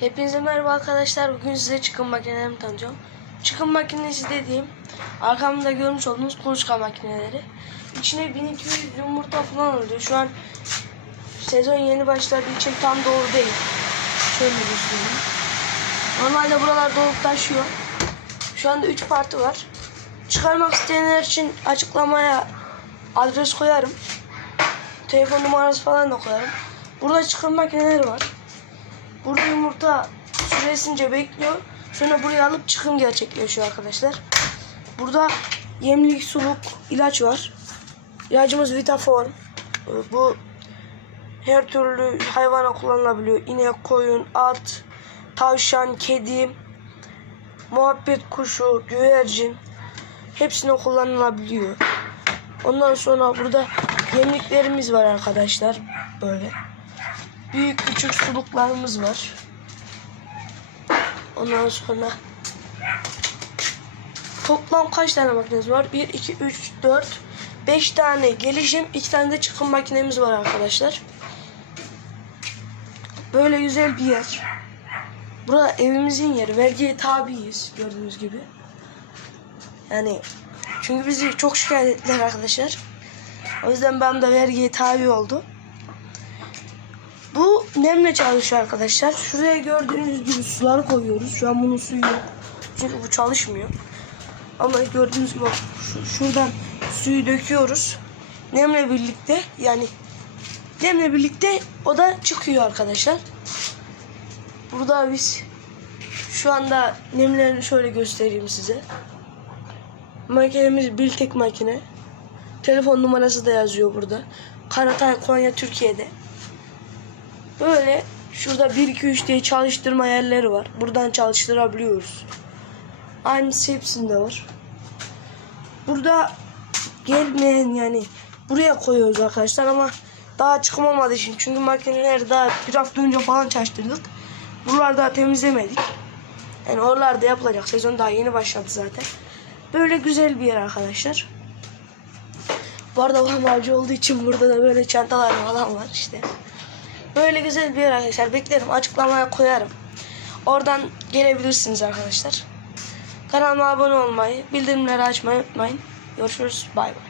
Hepinize merhaba arkadaşlar. Bugün size çıkım makinelerimi tanıtacağım. Çıkım makinesi dediğim arkamda görmüş olduğunuz kuluçka makineleri. İçine 1200 yumurta falan oluyor. Şu an sezon yeni başladığı için tam doğru değil. Şöyle göstereyim. Normalde buralar dolup taşıyor. Şu anda 3 parti var. Çıkarmak isteyenler için açıklamaya adres koyarım. Telefon numarası falan da koyarım. Burada çıkım makineleri var. Yumurta süresince bekliyor. Sonra buraya alıp çıkım gerçekleşiyor arkadaşlar. Burada yemlik, suluk, ilaç var. İlacımız Vitaform. Ee, Bu her türlü hayvana kullanılabiliyor. İnek, koyun, at, tavşan, kedi, muhabbet kuşu, güvercin hepsine kullanılabiliyor. Ondan sonra burada yemliklerimiz var arkadaşlar. Böyle. Büyük küçük suluklarımız var. Ondan sonra toplam kaç tane makinemiz var? 1, 2, 3, 4, 5 tane gelişim, 2 tane de çıkım makinemiz var arkadaşlar. Böyle güzel bir yer. Burada evimizin yeri. Vergiye tabiiz gördüğünüz gibi. Yani çünkü bizi çok şikayet ettiler arkadaşlar. O yüzden ben de vergiye tabi oldum. Bu nemle çalışıyor arkadaşlar. Şuraya gördüğünüz gibi suları koyuyoruz. Şu an bunun suyu yok. Çünkü bu çalışmıyor. Ama gördüğünüz gibi şu, şuradan suyu döküyoruz. Nemle birlikte yani nemle birlikte o da çıkıyor arkadaşlar. Burada biz şu anda nemlerini şöyle göstereyim size. Makinemiz Biltek makine. Telefon numarası da yazıyor burada. Karatay Konya Türkiye'de. Böyle şurada 1 2 3 diye çalıştırma yerleri var. Buradan çalıştırabiliyoruz. Aynısı hepsinde var. Burada gelmeyen yani buraya koyuyoruz arkadaşlar ama daha çıkmamadığı için çünkü makineleri daha bir hafta önce falan çalıştırdık. Buraları daha temizlemedik. Yani oralarda yapılacak. Sezon daha yeni başladı zaten. Böyle güzel bir yer arkadaşlar. Bu arada lahmacun olduğu için burada da böyle çantalar falan var işte. Böyle güzel bir yer arkadaşlar. Beklerim. Açıklamaya koyarım. Oradan gelebilirsiniz arkadaşlar. Kanalıma abone olmayı, bildirimleri açmayı unutmayın. Görüşürüz. Bay bay.